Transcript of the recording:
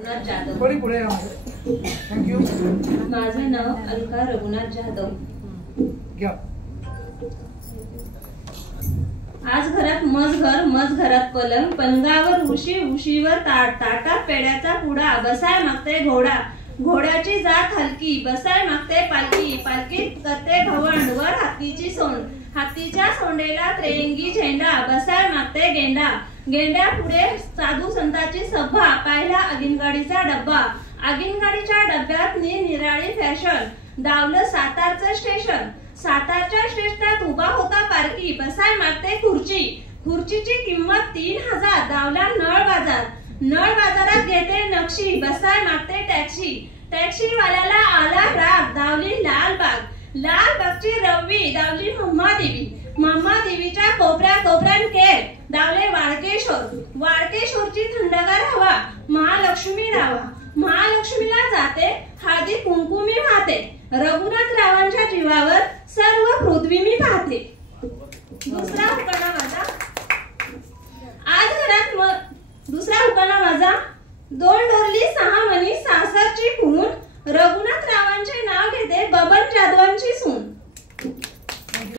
पुढे थँक्यू. माझं नाव अलका रघुनाथ जाधव. आज घरात मज घरात पलंग, पलंगावर उशी, उशीवर ताट, ताटात पेड्याचा पुडा, बसाय मागते घोडा, घोड्याची जात हलकी, बसाय मागते पालखी, पालखीत करते भवंड, वर हातीची सोंड, हातीच्या सोंडेला त्रिरंगी झेंडा, बसाय मागते गेंडा, गेंड्या पुढे साधू संतांची सभा, पाहिला आगीनगाडीचा डब्बा, आगीनगाडीच्या डब्यात निराळी फॅशन, दावलं सातारचं स्टेशन, सातारच्या स्टेशनात उभा होता पारकी, बसाय मागते खुर्ची, खुर्चीची किंमत 3000, दावला नळ बाजार, नळ बाजारात घेते नक्षी, बसाय मागते टॅक्सी, टॅक्सी वाल्याला आला राग, दावली लालबाग, लालबागची रवी, दावली म्हादेवी, म्हादेवीच्या कोपऱ्या कोपऱ्यान केर, दावले वाळकेश्वर, वाळकेश्वरची थंडगार हवा, महालक्ष्मी रावा, महालक्ष्मीला जाते हळदी कुंकू मी वाहते, रघुनाथ रावांच्या जीवावर सर्व पृथ्वी मी पाहते. दुसरा उखाणा माझा. आज घरात दुसरा उखाणा माझा. 2 ढोरली 6 मणी, सासरची खून, रघुनाथ